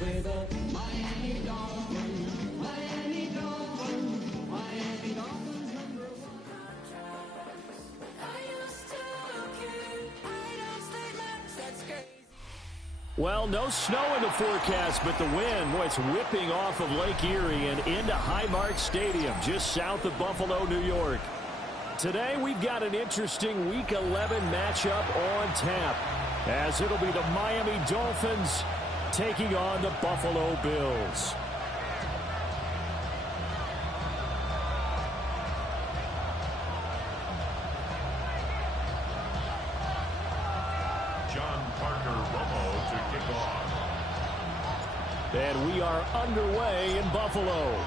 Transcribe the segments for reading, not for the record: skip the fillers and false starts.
with the Miami Dolphins. Miami Dolphins. Miami Dolphins number one. I used to look in, I don't stay much, that's crazy. Well, no snow in the forecast, but the wind, boy, it's whipping off of Lake Erie and into Highmark Stadium, just south of Buffalo, New York. Today, we've got an interesting Week 11 matchup on tap, as it'll be the Miami Dolphins taking on the Buffalo Bills. And we are underway in Buffalo.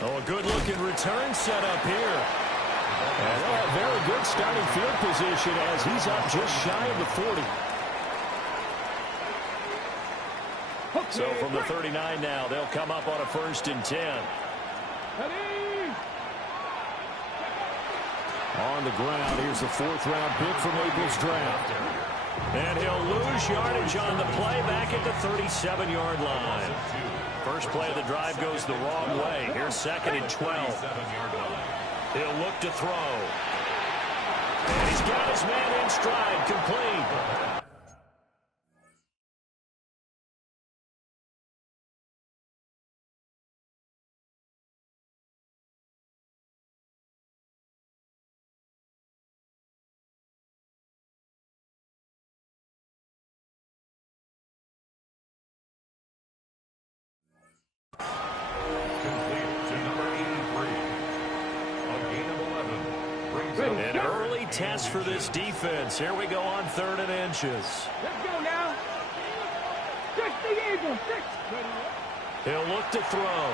Oh, a good-looking return set up here. And they'll have very good starting field position as he's up just shy of the 40. So from the 39 now, they'll come up on a 1st and 10. On the ground, here's the 4th-round pick from April's draft. And he'll lose yardage on the play back at the 37-yard line. First play of the drive goes the wrong way. Here's 2nd and 12. He'll look to throw. And he's got his man in stride, complete. An early test for this defense. Here we go on 3rd and inches. Let's go now. 60 Eagles. He'll look to throw.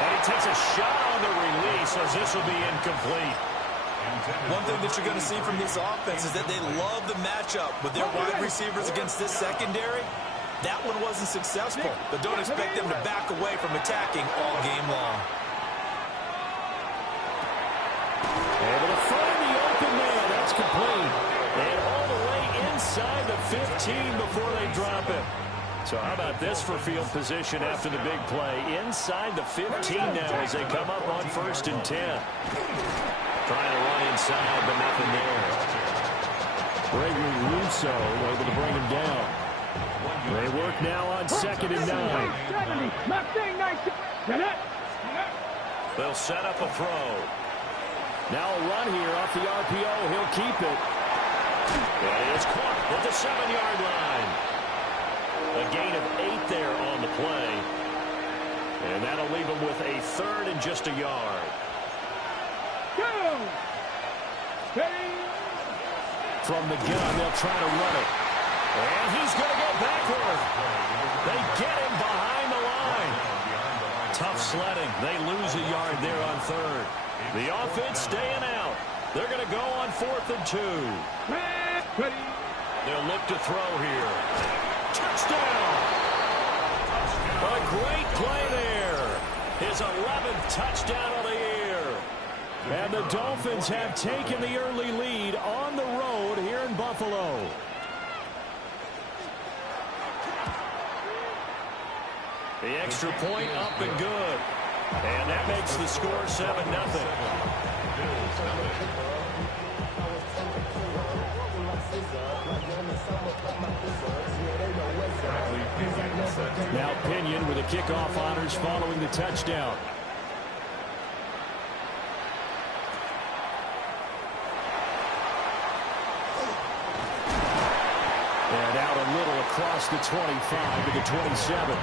And he takes a shot on the release as this will be incomplete. One thing that you're going to see from this offense is that they love the matchup with their wide receivers against this secondary. That one wasn't successful, but don't expect them to back away from attacking all game long. Able to find the open man. That's complete. And all the way inside the 15 before they drop it. So how about this for field position after the big play? Inside the 15 now as they come up on 1st and 10. Trying to run inside, but nothing there. Gregory Rousseau able to bring him down. They work now on 2nd and 9. They'll set up a throw. Now a run here off the RPO. He'll keep it. And it's caught at the 7-yard line. A gain of 8 there on the play. And that'll leave him with a 3rd and just a yard. From the gun, they'll try to run it. And he's going to go backward. They get him behind the line. Tough sledding. They lose a yard there on 3rd. The offense staying out. They're going to go on 4th and 2. They'll look to throw here. Touchdown! A great play there. His 11th touchdown of the year. And the Dolphins have taken the early lead on the road here in Buffalo. The extra point up and good. And that makes the score 7-0. Now Pinion with the kickoff honors following the touchdown. And out a little across the 25 to the 27.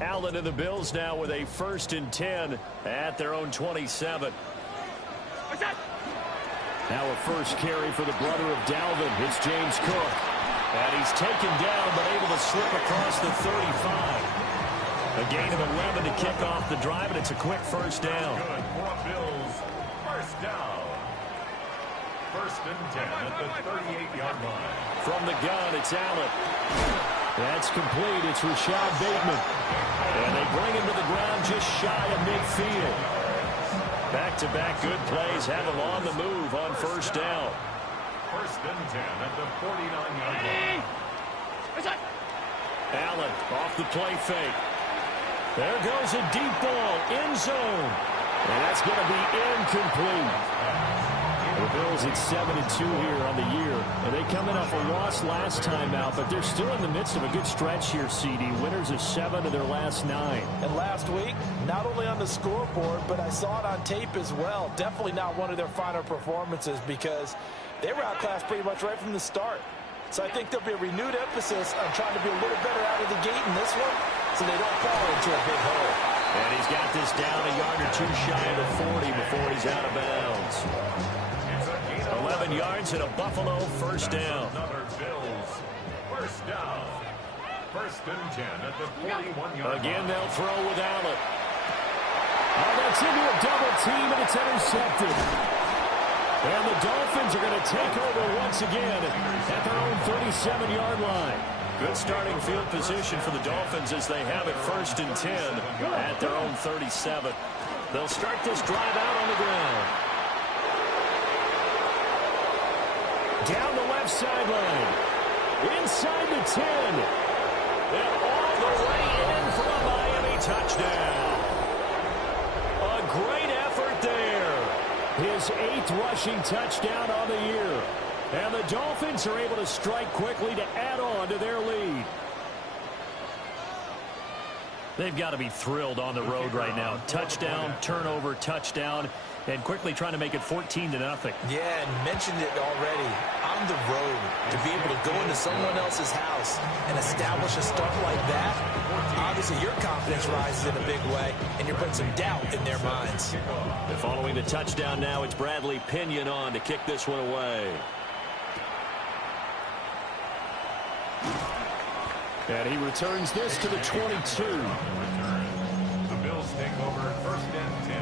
Allen and the Bills now with a 1st and 10 at their own 27. Now a first carry for the brother of Dalvin. It's James Cook. And he's taken down but able to slip across the 35. A gain of 11 to kick off the drive, and it's a quick 1st down. Good for Bills. 1st down. First and 10 at the 38-yard line. From the gun, it's Allen. That's complete. It's Rashad Bateman. And they bring him to the ground just shy of midfield. Back-to-back good plays have him on the move on first down. First and 10 at the 49-yard line. Allen off the play fake. There goes a deep ball, end zone. And that's going to be incomplete. The Bills at 7-2 here on the year. And they come in off a loss last time out, but they're still in the midst of a good stretch here, CD. Winners of 7 of their last 9. And last week, not only on the scoreboard, but I saw it on tape as well. Definitely not one of their finer performances because they were outclassed pretty much right from the start. So I think there'll be a renewed emphasis on trying to be a little better out of the gate in this one so they don't fall into a big hole. And he's got this down a yard or two shy of the 40 before he's out of bounds. 11 yards and a Buffalo first down. Another Bills first down. First and 10 at the 41-yard Again, line. they'll throw with Allen. Oh, that's into a double team, and it's intercepted. And the Dolphins are going to take over once again at their own 37-yard line. Good starting field position for the Dolphins as they have it first and 10 at their own 37. They'll start this drive out on the ground. Down the left sideline. Inside the 10. And all the way in for a Miami touchdown. A great effort there. His 8th rushing touchdown on the year. And the Dolphins are able to strike quickly to add on to their lead. They've got to be thrilled on the road right now. Touchdown, turnover, touchdown, and quickly trying to make it 14-0. Yeah, and mentioned it already. On the road, to be able to go into someone else's house and establish a start like that, obviously your confidence rises in a big way, and you're putting some doubt in their minds. And following the touchdown now, it's Bradley Pinion on to kick this one away. And he returns this to the 22. The Bills take over first and 10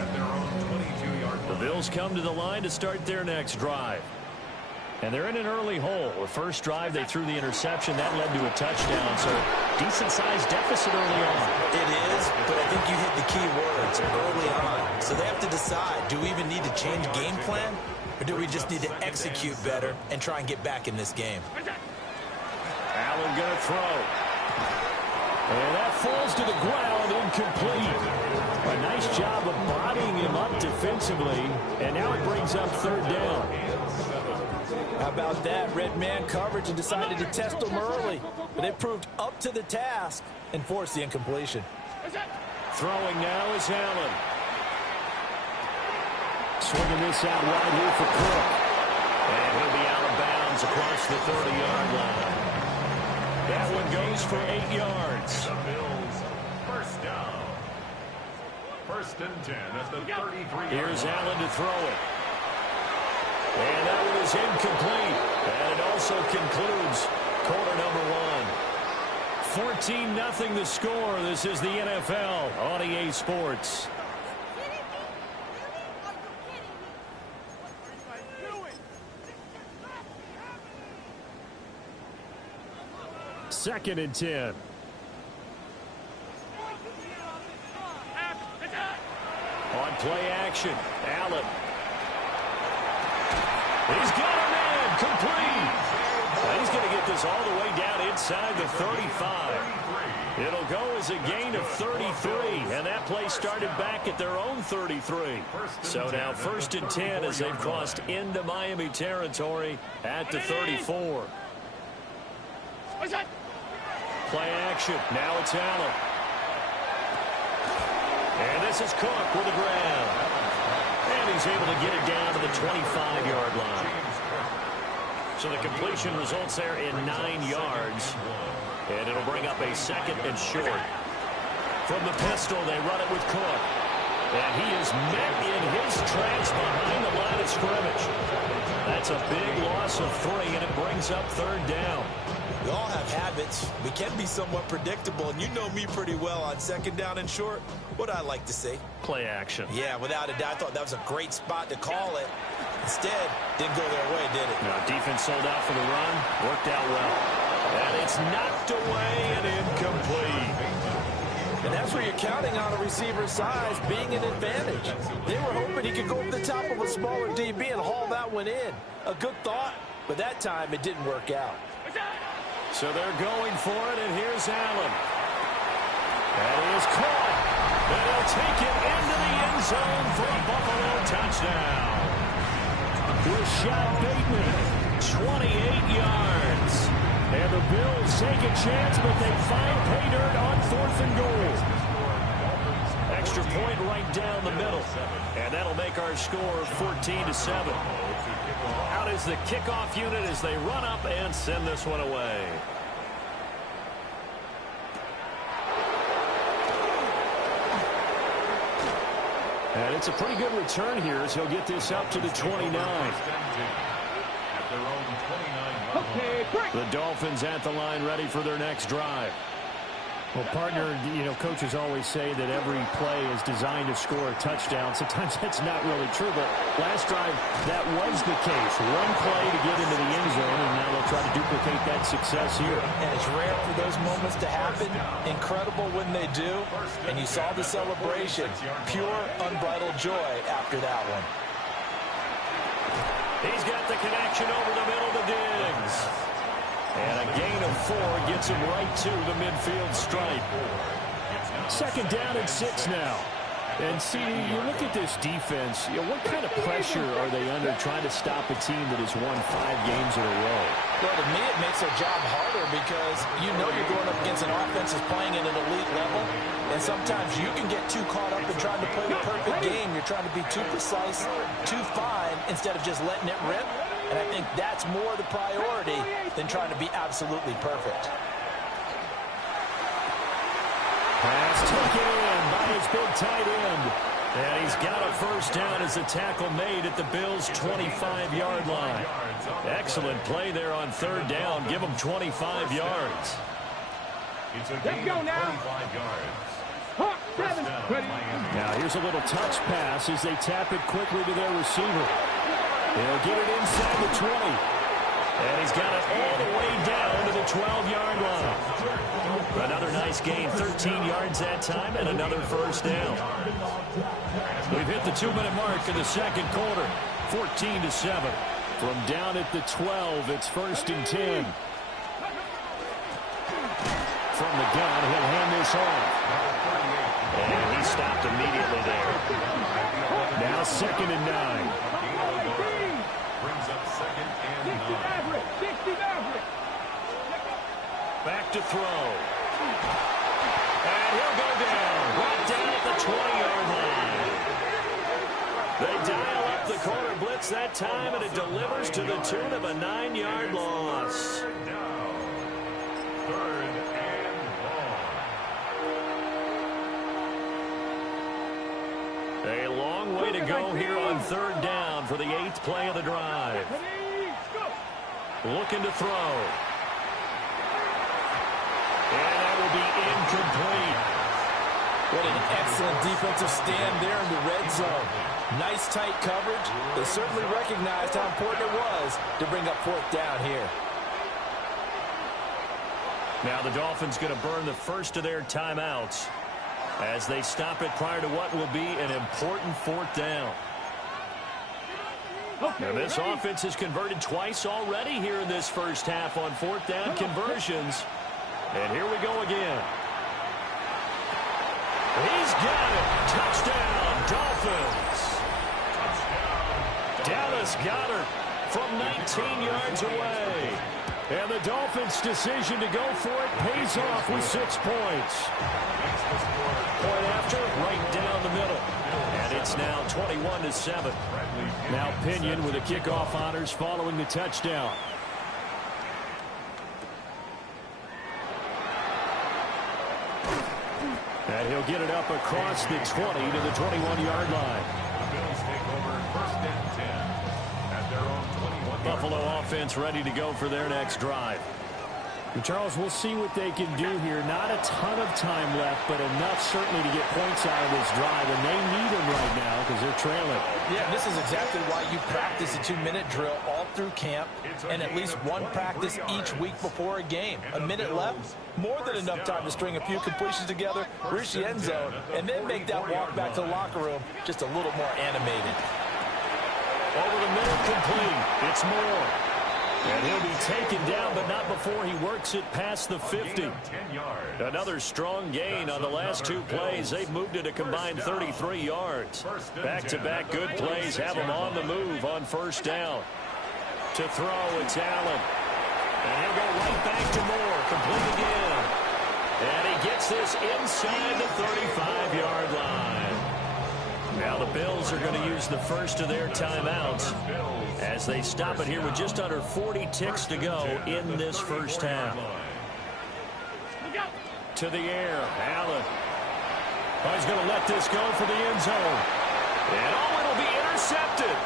at their own 22-yard line. The Bills come to the line to start their next drive. And they're in an early hole. The first drive, they threw the interception. That led to a touchdown. So decent-sized deficit early on. It is, but I think you hit the key words early on. So they have to decide, do we even need to change game plan? Or do we just need to execute better and try and get back in this game? Allen going to throw. And that falls to the ground, incomplete. A nice job of bodying him up defensively. And now it brings up third down. How about that? Red man coverage and decided to test them early. But they proved up to the task and forced the incompletion. Throwing now is Allen. Swinging this out wide here for Cook. And he'll be out of bounds across the 30-yard line. That one goes for 8 yards. The Bills first down. First and 10 at the 33-yard Here's line. Allen to throw it. And that one is incomplete. And it also concludes quarter number 1. 14-0 the score. This is the NFL on EA Sports. Second and 10. On play action, Allen. He's got a man, complete. He's going to get this all the way down inside the 35. It'll go as a gain of 33, and that play started back at their own 33. So now first and 10 as they've crossed into Miami territory at the 34. Play action. Now it's Allen. And this is Cook with the ground. And he's able to get it down to the 25-yard line. So the completion results there in 9 yards. And it'll bring up a second and short. From the pistol, they run it with Cook. And he is met in his tracks behind the line of scrimmage. That's a big loss of 3, and it brings up third down. We all have habits. We can be somewhat predictable, and you know me pretty well on second down and short. What I like to see. Play action. Yeah, without a doubt, I thought that was a great spot to call it. Instead, didn't go their way, did it? No, defense sold out for the run. Worked out well. And it's knocked away and incomplete. And that's where you're counting on a receiver's size being an advantage. They were hoping he could go over the top of a smaller DB and haul that one in. A good thought, but that time it didn't work out. So they're going for it, and here's Allen. That is caught. And he'll take it into the end zone for a Buffalo touchdown. Rashad Bateman, 28 yards. And the Bills take a chance, but they find pay dirt on 4th and goal. Extra point right down the middle. And that'll make our score 14-7. Out is the kickoff unit as they run up and send this one away. And it's a pretty good return here as he'll get this up to the 29. Okay, break. The Dolphins at the line ready for their next drive. Well, partner, coaches always say that every play is designed to score a touchdown. Sometimes that's not really true, but last drive, that was the case. One play to get into the end zone, and now they'll try to duplicate that success here. And it's rare for those moments to happen. Incredible when they do. And you saw the celebration. Pure, unbridled joy after that one. He's got the connection over the middle to Diggs. And a gain of 4 gets him right to the midfield stripe. 2nd down and 6 now. And, CD, you look at this defense, what kind of pressure are they under trying to stop a team that has won 5 games in a row? Well, to me, it makes their job harder because you're going up against an offense that's playing at an elite level. And sometimes you can get too caught up in trying to play the perfect game. You're trying to be too precise, too fine, instead of just letting it rip. And I think that's more the priority than trying to be absolutely perfect. Pass taken in by his big tight end. And he's got a first down as the tackle made at the Bills' 25-yard line. Excellent play there on 3rd down. Give them 25 yards. Let's go now. 7. Ready. Now here's a little touch pass as they tap it quickly to their receiver. They'll get it inside the 20. And he's got it all the way down to the 12-yard line. Another nice gain, 13 yards that time, and another first down. We've hit the 2-minute mark in the 2nd quarter, 14-7. From down at the 12, it's 1st and 10. From the gun, he'll hand this off. And he stopped immediately there. Now 2nd and 9. Brings up 2nd and 9. 60 Maverick. Back to throw. And he'll go down. Right down at the 20-yard line. They dial up the corner blitz that time, and it delivers to the tune of a 9-yard loss. Now, 3rd and long. A long way to go here on 3rd down for the 8th play of the drive. Looking to throw. And that will be incomplete. What an excellent defensive stand there in the red zone. Nice tight coverage. They certainly recognized how important it was to bring up 4th down here. Now the Dolphins going to burn the first of their timeouts as they stop it prior to what will be an important 4th down. Now this offense has converted twice already here in this first half on 4th down conversions. And here we go again. He's got it. Touchdown, Dolphins. Dallas Goedert from 19 yards away. And the Dolphins' decision to go for it pays off with 6 points. Point after, right down the middle. And it's now 21-7. Now Pinion with the kickoff honors following the touchdown. And he'll get it up across the 20 to the 21-yard line. The Bills take over 1st and 10 at their own 21. Buffalo offense ready to go for their next drive. And Charles, we'll see what they can do here. Not a ton of time left, but enough certainly to get points out of this drive, and they need them right now because they're trailing. Yeah, this is exactly why you practice a 2-minute drill all through camp and at least one practice each week before a game. A minute left, more than enough time to string a few completions together, reach the end zone, and then make that walk back to the locker room just a little more animated. Over the middle, complete. It's Moore. And he'll be taken down, but not before he works it past the 50. Another strong gain on the last two plays. They've moved it a combined 33 yards. Back-to-back good plays have them on the move on first down. To throw, it's Allen. And he'll go right back to Moore. Complete again. And he gets this inside the 35-yard line. Now the Bills are going to use the first of their timeouts as they stop it here with just under 40 ticks to go in this first half. To the air, Allen. Oh, he's going to let this go for the end zone. And oh, it'll be intercepted.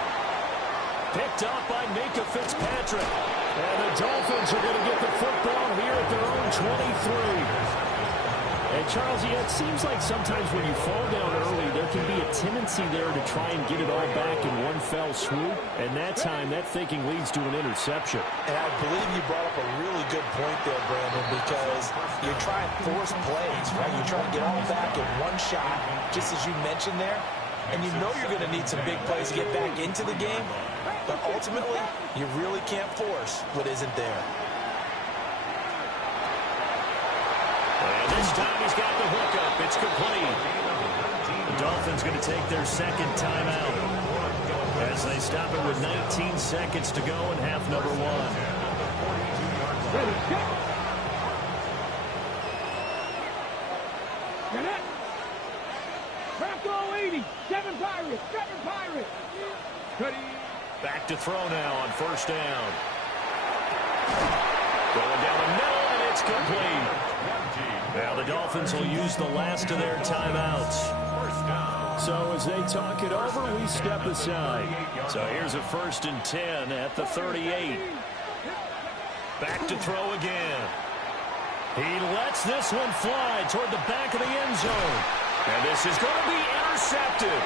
Picked up by Minkah Fitzpatrick. And the Dolphins are going to get the football here at their own 23. And Charles, yeah, it seems like sometimes when you fall down early, there can be a tendency there to try and get it all back in one fell swoop. And that time, that thinking leads to an interception. And I believe you brought up a really good point there, Brandon, because you're trying to force plays, right? You're trying to get all back in one shot, just as you mentioned there. And you know you're going to need some big plays to get back into the game. But ultimately, you really can't force what isn't there. And this time he's got the hookup. It's complete. The Dolphins going to take their second timeout as they stop it with 19 seconds to go in half number one. Bronco 80, 7 Pirates, 7 Pirates. Back to throw now on first down. Going down the middle, and it's complete. Now the Dolphins will use the last of their timeouts. So as they talk it over, we step aside. So here's a 1st and 10 at the 38. Back to throw again. He lets this one fly toward the back of the end zone. And this is going to be intercepted.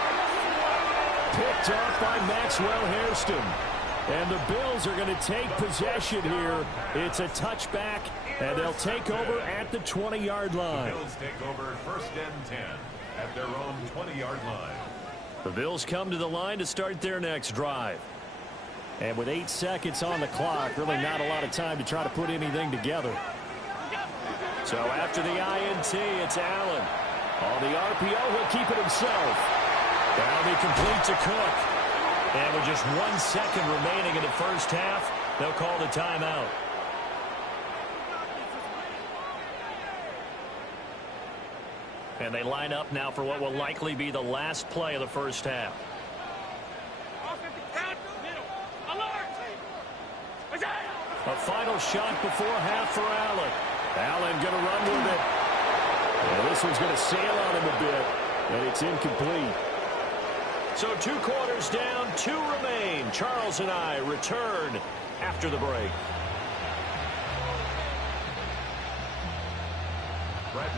Picked off by Maxwell Hairston. And the Bills are going to take possession here. It's a touchback, and they'll take over at the 20-yard line. Bills take over 1st and 10 at their own 20-yard line. The Bills come to the line to start their next drive. And with 8 seconds on the clock, really not a lot of time to try to put anything together. So after the INT, it's Allen. On the RPO, he'll keep it himself. That'll be complete to Cook. And with just 1 second remaining in the first half, they'll call the timeout. And they line up now for what will likely be the last play of the first half. A final shot before half for Allen. Allen going to run with it. And this one's going to sail on him a bit, and it's incomplete. So 2 quarters down, 2 remain. Charles and I return after the break.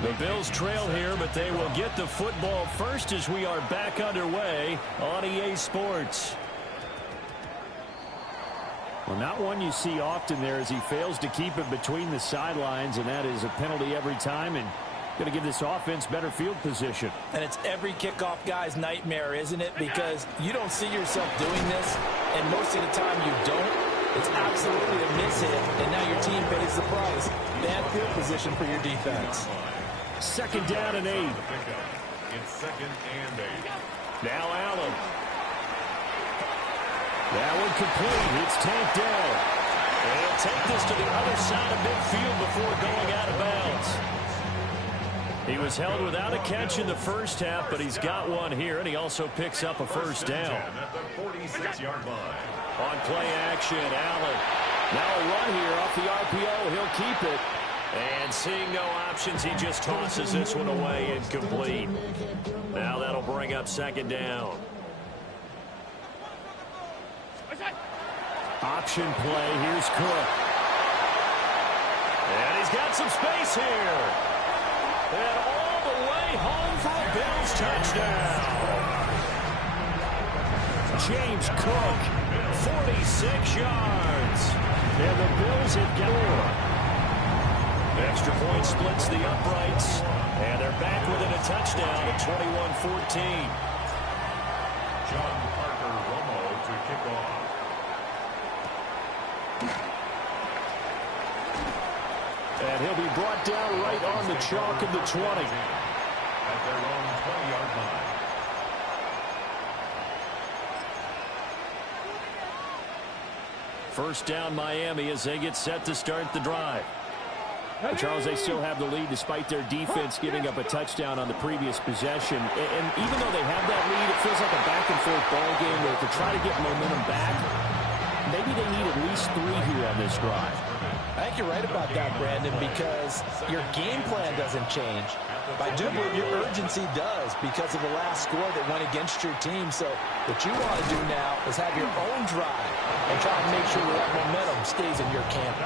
The Bills trail here, but they will get the football first as we are back underway on EA Sports. Well, not one you see often there as he fails to keep it between the sidelines, and that is a penalty every time, and going to give this offense better field position. And it's every kickoff guy's nightmare, isn't it? Because you don't see yourself doing this, and most of the time you don't. It's absolutely a miss hit, and now your team pays the price. Bad field position for your defense. 2nd down and 8. It's 2nd and 8. Now Allen. That one complete. It's tanked down. And he'll take this to the other side of midfield before going out of bounds. He was held without a catch in the first half, but he's got one here, and he also picks up a first down. At the 46-yard line. On play action, Allen. Now a run here off the RPO. He'll keep it. And seeing no options, he just tosses this one away, incomplete. Now that'll bring up 2nd down. Option play. Here's Cook. And he's got some space here. And all the way home for a Bills touchdown. James Cook, 46 yards. And the Bills have got more. Extra point splits the uprights. And they're back within a touchdown at 21-14. John Parker Romo to kick off. And he'll be brought down right on the chalk of the 20. At their own 20-yard line. First down Miami as they get set to start the drive. But Charles, they still have the lead despite their defense giving up a touchdown on the previous possession. And even though they have that lead, it feels like a back-and-forth ball game where to try to get momentum back, maybe they need at least 3 here on this drive. I think you're right about that, Brandon, because your game plan doesn't change. But I do believe your urgency does because of the last score that went against your team. So what you want to do now is have your own drive and try to make sure that momentum stays in your camp.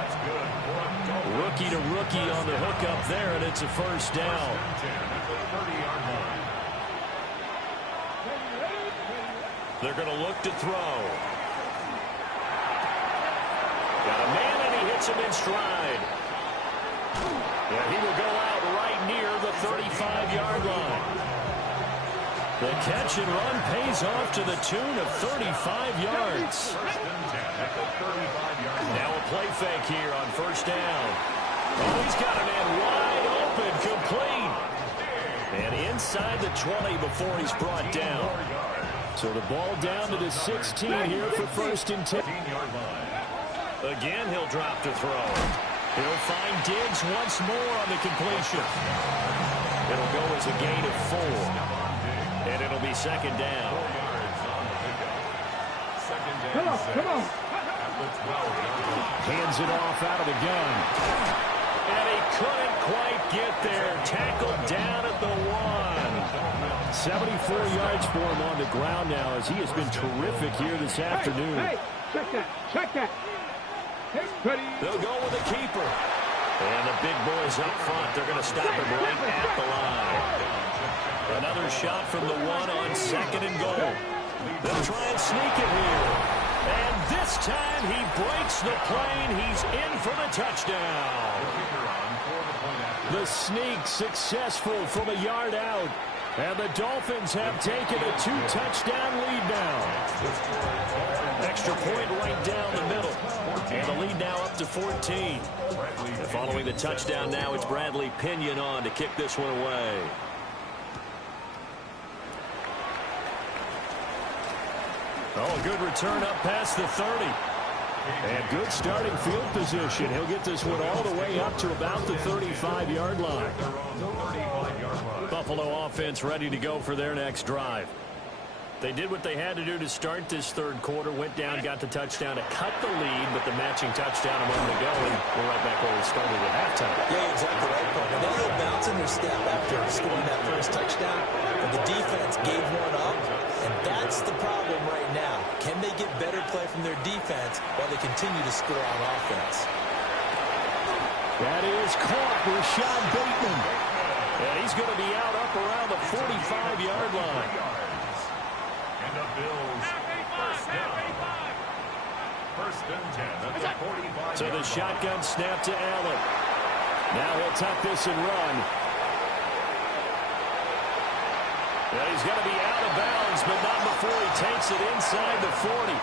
Rookie to rookie on the hook up there, and it's a first down. They're going to look to throw. Got a man, and he hits him in stride. And he will go out right near the 35-yard line. The catch and run pays off to the tune of 35 yards. Now a play fake here on first down. Oh, he's got a man wide open, complete. And inside the 20 before he's brought down. So the ball down to the 16 here for first and 10. Again, he'll drop to throw. He'll find Diggs once more on the completion. It'll go as a gain of 4. And it'll be second down. Come on. Hands it off out of the gun. And he couldn't quite get there. Tackled down at the 1. 74 yards for him on the ground now as he has been terrific here this afternoon. Hey, check that. They'll go with the keeper. And the big boys up front, they're going to stop him right at the line. Another shot from the 1 on second and goal. They'll try and sneak it here. And this time he breaks the plane. He's in for the touchdown. The sneak successful from a yard out. And the Dolphins have taken a 2-touchdown lead now. Extra point right down the middle. And the lead now up to 14. And following the touchdown now, it's Bradley Pinion on to kick this one away. Oh, a good return up past the 30. And good starting field position. He'll get this one all the way up to about the 35-yard line. Buffalo offense ready to go for their next drive. They did what they had to do to start this third quarter, went down, got the touchdown to cut the lead, but the matching touchdown a moment ago, and we're right back where we started at halftime. Yeah, exactly right, Paul. They had a bounce in their step after scoring that first touchdown, and the defense gave one up, and that's the problem right now. Can they get better play from their defense while they continue to score on offense? That is caught, Rashad Bateman. And he's going to be out up around the 45-yard line. And the Bills first down. First and 10 at the 45. So the shotgun snap to Allen. Now he'll tuck this and run. Well, he's going to be out of bounds, but not before he takes it inside the 40.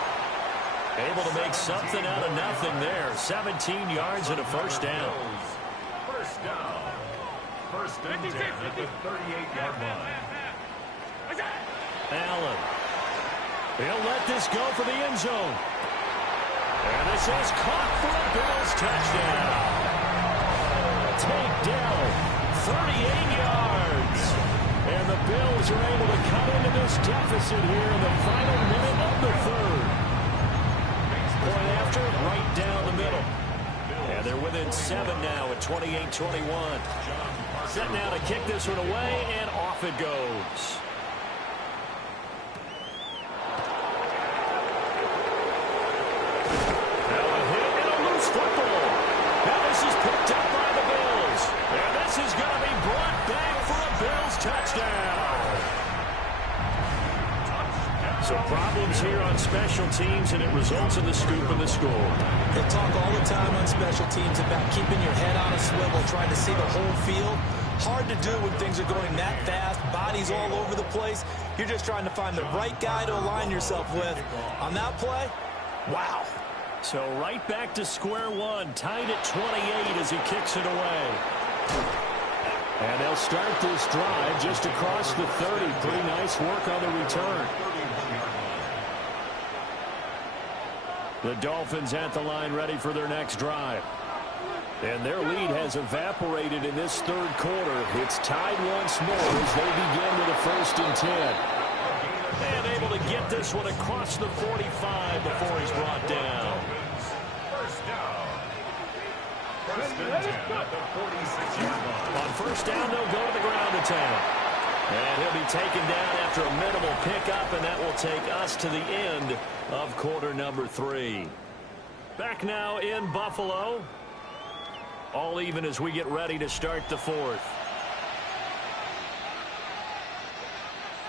Able to make something out of nothing there. 17 yards and a first down. First down. First and 10 at the 38-yard line. Allen. He'll let this go for the end zone. And this is caught for a Bills touchdown. Tank Dell, 38 yards. And the Bills are able to cut into this deficit here in the final minute of the third. Point after, right down the middle. And they're within 7 now at 28-21. Set now to kick this one away, and off it goes. Now a hit and a loose football. Now this is picked up by And this is going to be brought back for a Bills touchdown. So problems here on special teams, and it results in the scoop and the score. They talk all the time on special teams about keeping your head on a swivel, trying to see the whole field. Hard to do when things are going that fast, bodies all over the place. You're just trying to find the right guy to align yourself with. On that play, wow. So right back to square one, tied at 28 as he kicks it away. And they'll start this drive just across the 30. Pretty nice work on the return. The Dolphins at the line ready for their next drive. And their lead has evaporated in this third quarter. It's tied once more as they begin with a 1st and 10. And able to get this one across the 45 before he's brought down. First down. First and 10 at the 46-yard line. On first down, they'll go to the ground attack. And he'll be taken down after a minimal pickup, and that will take us to the end of quarter number 3. Back now in Buffalo. All even as we get ready to start the 4th.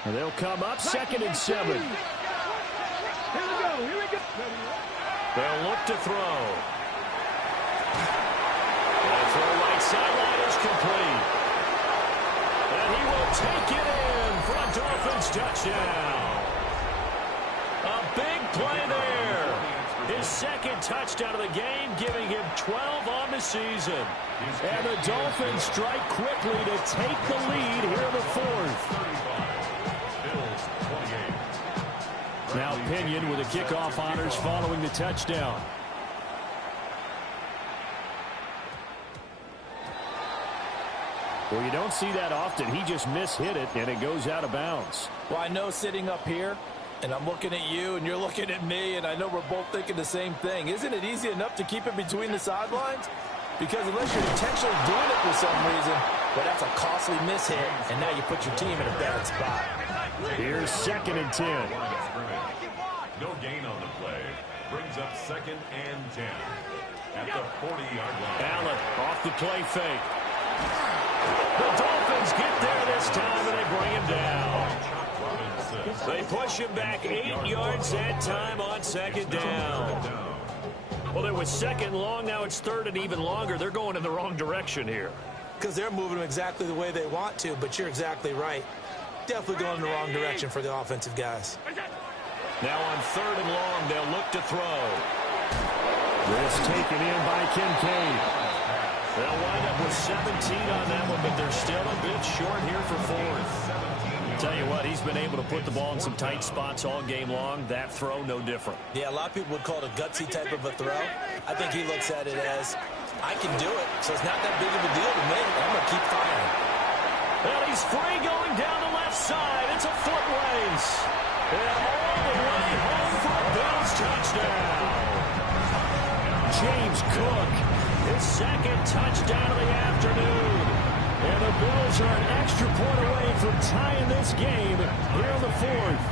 And they'll come up 2nd and 7. Here we go. Here we go. They'll look to throw. The throw right sideline is complete. And he will take it in for a Dolphins touchdown. A big play there. His 2nd touchdown of the game, giving him 12 on the season. And the Dolphins strike quickly to take the lead here in the 4th. Now Pinion with the kickoff honors following the touchdown. Well, you don't see that often. He just mishit it, and it goes out of bounds. Well, I know sitting up here, and I'm looking at you, and you're looking at me, and I know we're both thinking the same thing. Isn't it easy enough to keep it between the sidelines? Because unless you're intentionally doing it for some reason, well, that's a costly mishit, and now you put your team in a bad spot. Here's 2nd and 10. No gain on the play. Brings up 2nd and 10 at the 40-yard line. Allen off the play fake. The Dolphins get there this time, and they bring him down. They push him back 8 yards that time on 2nd down. Well, it was 2nd long. Now it's 3rd and even longer. They're going in the wrong direction here. Because they're moving them exactly the way they want to, but you're exactly right. Definitely going in the wrong direction for the offensive guys. Now on 3rd and long, they'll look to throw. This taken in by Kincaid. They'll wind up with 17 on that one, but they're still a bit short here for 4th. Tell you what, he's been able to put the ball in some tight spots all game long. That throw, no different. Yeah, a lot of people would call it a gutsy type of a throw. I think he looks at it as, I can do it, so it's not that big of a deal to me. I'm going to keep firing. Well, he's free going down the left side. It's a foot race. And all the way home for a Bills touchdown. James Cook, his 2nd touchdown of the afternoon. And the Bills are an extra point away from tying this game here in the 4th.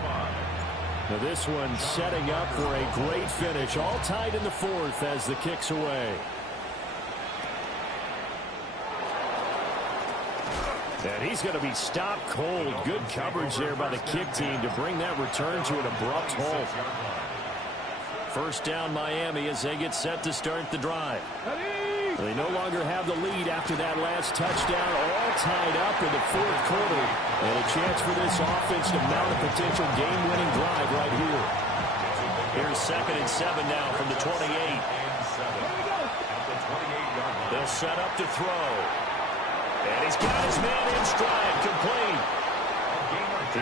35-35. Now this one setting up for a great finish. All tied in the 4th as the kick's away. And he's going to be stopped cold. Good coverage there by the kick team to bring that return to an abrupt halt. 1st down Miami as they get set to start the drive. They no longer have the lead after that last touchdown, all tied up in the 4th quarter. And a chance for this offense to mount a potential game-winning drive right here. Here's 2nd and 7 now from the 28. They'll set up to throw. And he's got his man in stride, complete.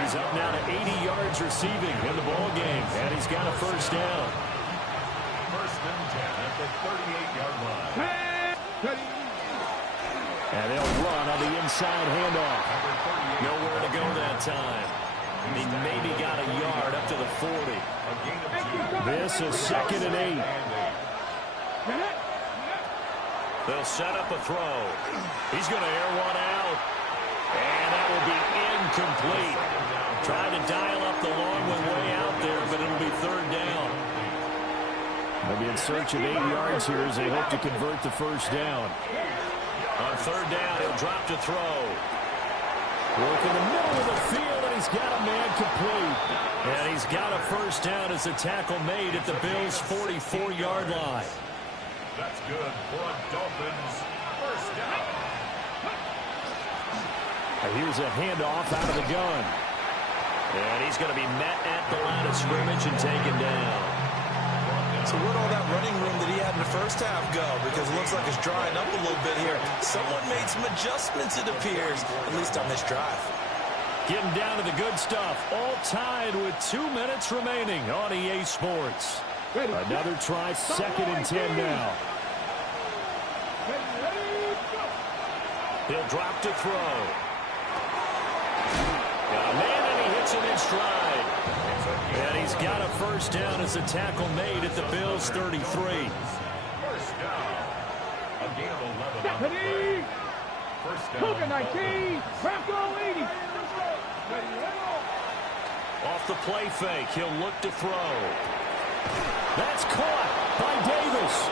He's up now to 80 yards receiving in the ball game, and he's got a 1st down. 1st and 10 at the 38-yard line. And they'll run on the inside handoff. Nowhere to go that time. He maybe got a yard up to the 40. This is 2nd and 8. They'll set up a throw. He's going to air one out. And that will be incomplete. Trying to dial up the long one way out there, but it'll be 3rd down. They'll be in search of 8 yards here as they hope to convert the first down. On third down, he'll drop to throw. Work in the middle of the field, and he's got a man complete. And he's got a first down as a tackle made at the Bills' 44-yard line. That's good for a Dolphins first down. Here's a handoff out of the gun. And he's going to be met at the line of scrimmage and taken down. So where'd all that running room that he had in the first half go? Because it looks like it's drying up a little bit here. Someone made some adjustments, it appears, at least on this drive. Getting down to the good stuff. All tied with 2 minutes remaining on EA Sports. Another try, 2nd and 10 now. He'll drop to throw. Got a man, and he hits him in stride. And he's got a first down as a tackle made at the Bills' 33. First down. A gain of 11 on the play. First down. Cougar 19. Bronco 80. Off the play fake, he'll look to throw. That's caught by Davis.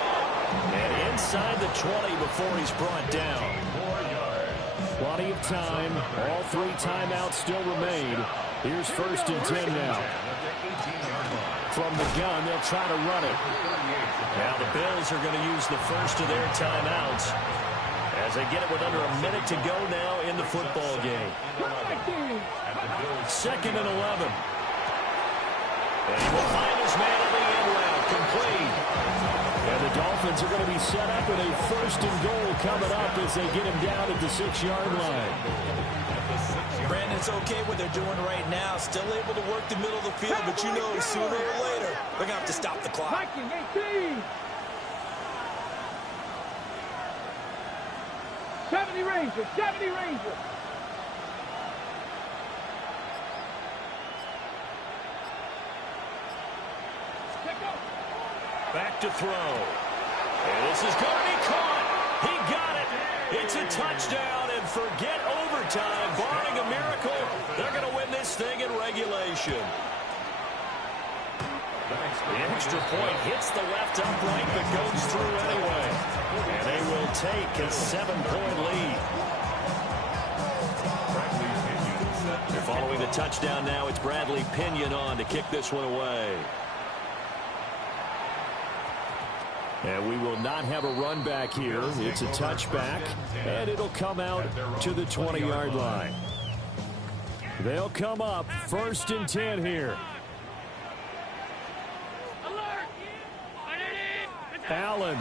And inside the 20 before he's brought down. 4 yards. Plenty of time. All 3 timeouts still remain. Here's 1st and 10 now. From the gun, they'll try to run it. Now the Bills are going to use the first of their timeouts as they get it with under a minute to go now in the football game. 2nd and 11. And he will find his man on the end route, complete. And the Dolphins are going to be set up with a 1st and goal coming up as they get him down at the 6-yard line. Brandon, it's okay what they're doing right now. Still able to work the middle of the field, but you know sooner or later they're going to have to stop the clock. Viking 18. 70 Rangers. 70 Rangers. Back to throw. And this is going to be caught. He got it. It's a touchdown, and forget overtime. Barring a miracle, they're going to win this thing in regulation. The extra point hits the left upright, but goes through anyway. And they will take a 7-point lead. They're following the touchdown now. It's Bradley Pinion on to kick this one away. And we will not have a run back here. It's a touchback, and it'll come out to the 20-yard line. They'll come up 1st and 10 here. Allen.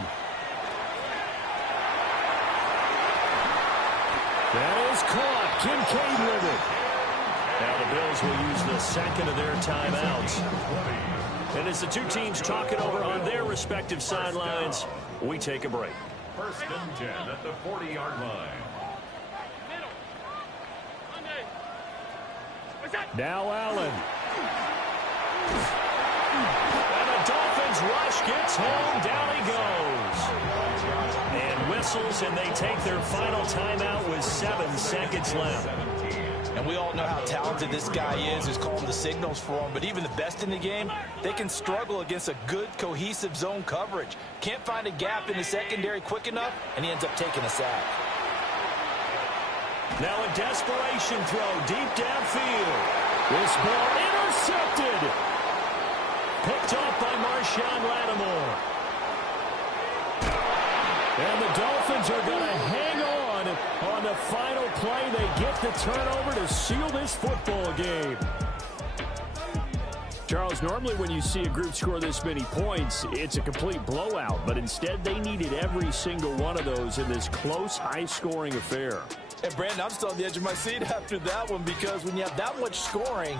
That is caught. Kincaid with it. Now the Bills will use the 2nd of their timeouts. And as the two teams talk it over on their respective sidelines, we take a break. 1st and 10 at the 40-yard line. Now Allen. And the Dolphins rush gets home. Down he goes. And whistles, and they take their final timeout with 7 seconds left. And we all know how talented this guy is, who's calling the signals for him. But even the best in the game, they can struggle against a good, cohesive zone coverage. Can't find a gap in the secondary quick enough, and he ends up taking a sack. Now a desperation throw deep downfield. This ball intercepted. Picked off by Marshawn Lattimore. And the Dolphins are going to hang on the final play. They get the turnover to seal this football game. Charles, normally when you see a group score this many points, it's a complete blowout. But instead, they needed every single one of those in this close, high-scoring affair. And, Brandon, I'm still on the edge of my seat after that one because when you have that much scoring,